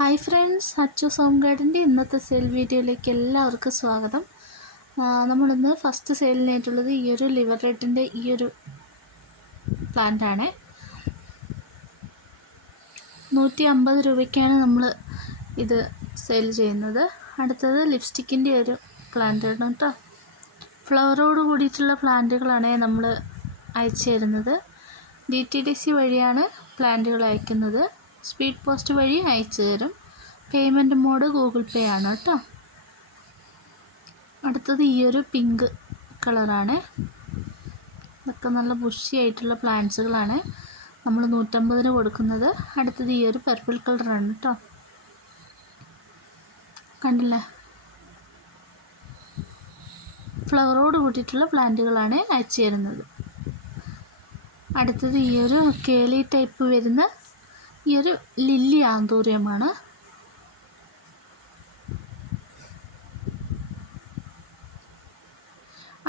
Hi friends Achu സോം ഗാർഡിന്റെ ഇന്നത്തെ സെയിൽ വീഡിയോയിലേക്ക് എല്ലാവർക്കും സ്വാഗതം. നമ്മളിന്ന് ഫസ്റ്റ് സെയിലിനായിട്ടുള്ളത് ഈ ഒരു ലിവർ റെഡിന്റെ ഈ ഒരു പ്ലാന്റ് ആണ്. നൂറ്റി അമ്പത് രൂപയ്ക്കാണ് നമ്മൾ ഇത് സെയിൽ ചെയ്യുന്നത്. അടുത്തത് ലിപ്സ്റ്റിക്കിന്റെ ഒരു പ്ലാന്റ് ആണ് കേട്ടോ. ഫ്ലവറോട് കൂടിയിട്ടുള്ള പ്ലാന്റുകളാണ് നമ്മൾ അയച്ചു തരുന്നത്. ഡി ടി ഡി സി വഴിയാണ് പ്ലാന്റുകൾ അയക്കുന്നത്. സ്പീഡ് പോസ്റ്റ് വഴി അയച്ചു തരും. പേയ്മെന്റ് മോഡ് ഗൂഗിൾ പേ ആണ് കേട്ടോ. അടുത്തത് ഈ ഒരു പിങ്ക് കളറാണ്. ഇതൊക്കെ നല്ല ബുഷി ആയിട്ടുള്ള പ്ലാന്റ്സുകളാണ് നമ്മൾ നൂറ്റമ്പതിന് കൊടുക്കുന്നത്. അടുത്തത് ഈ ഒരു പർപ്പിൾ കളറാണ് കേട്ടോ. കണ്ടില്ലേ? ഫ്ലവറോട് കൂട്ടിയിട്ടുള്ള പ്ലാന്റുകളാണ് അയച്ചു തരുന്നത്. അടുത്തത് ഈ ഒരു കേളി ടൈപ്പ് വരുന്ന ഈ ഒരു ലില്ലി ആന്തൂര്യമാണ്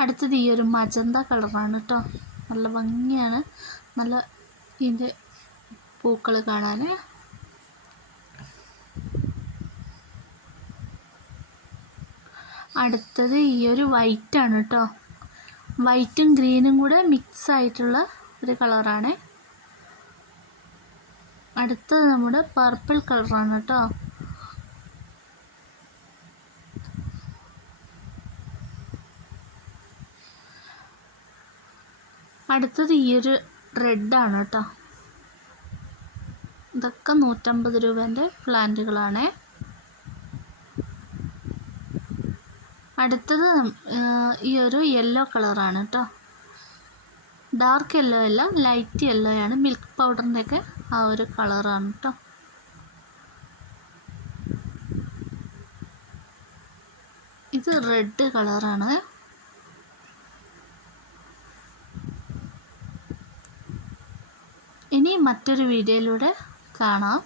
അടുത്തത് ഈ ഒരു മജന്ത കളറാണ് കേട്ടോ നല്ല ഭംഗിയാണ്. നല്ല ഇതിന്റെ പൂക്കൾ കാണാൻ അടുത്തത് ഈ ഒരു വൈറ്റാണ് കേട്ടോ വൈറ്റും ഗ്രീനും കൂടെ മിക്സ് ആയിട്ടുള്ള ഒരു കളറാണ്. അടുത്തത് നമ്മുടെ പർപ്പിൾ കളറാണ് കേട്ടോ. അടുത്തത് ഈ ഒരു റെഡാണ് കേട്ടോ. ഇതൊക്കെ നൂറ്റമ്പത് രൂപേന്റെ പ്ലാന്റുകളാണേ. അടുത്തത് ഈ ഒരു യെല്ലോ കളറാണ് കേട്ടോ. ഡാർക്ക് യെല്ലോ അല്ല ലൈറ്റ് യെല്ലോ ആണ്. മിൽക്ക് പൗഡറിന്റെ ഒക്കെ ആ ഒരു കളറാണ് കേട്ടോ ഇത് റെഡ് കളറാണ് ഇനി മറ്റൊരു വീഡിയോയിലൂടെ കാണാം.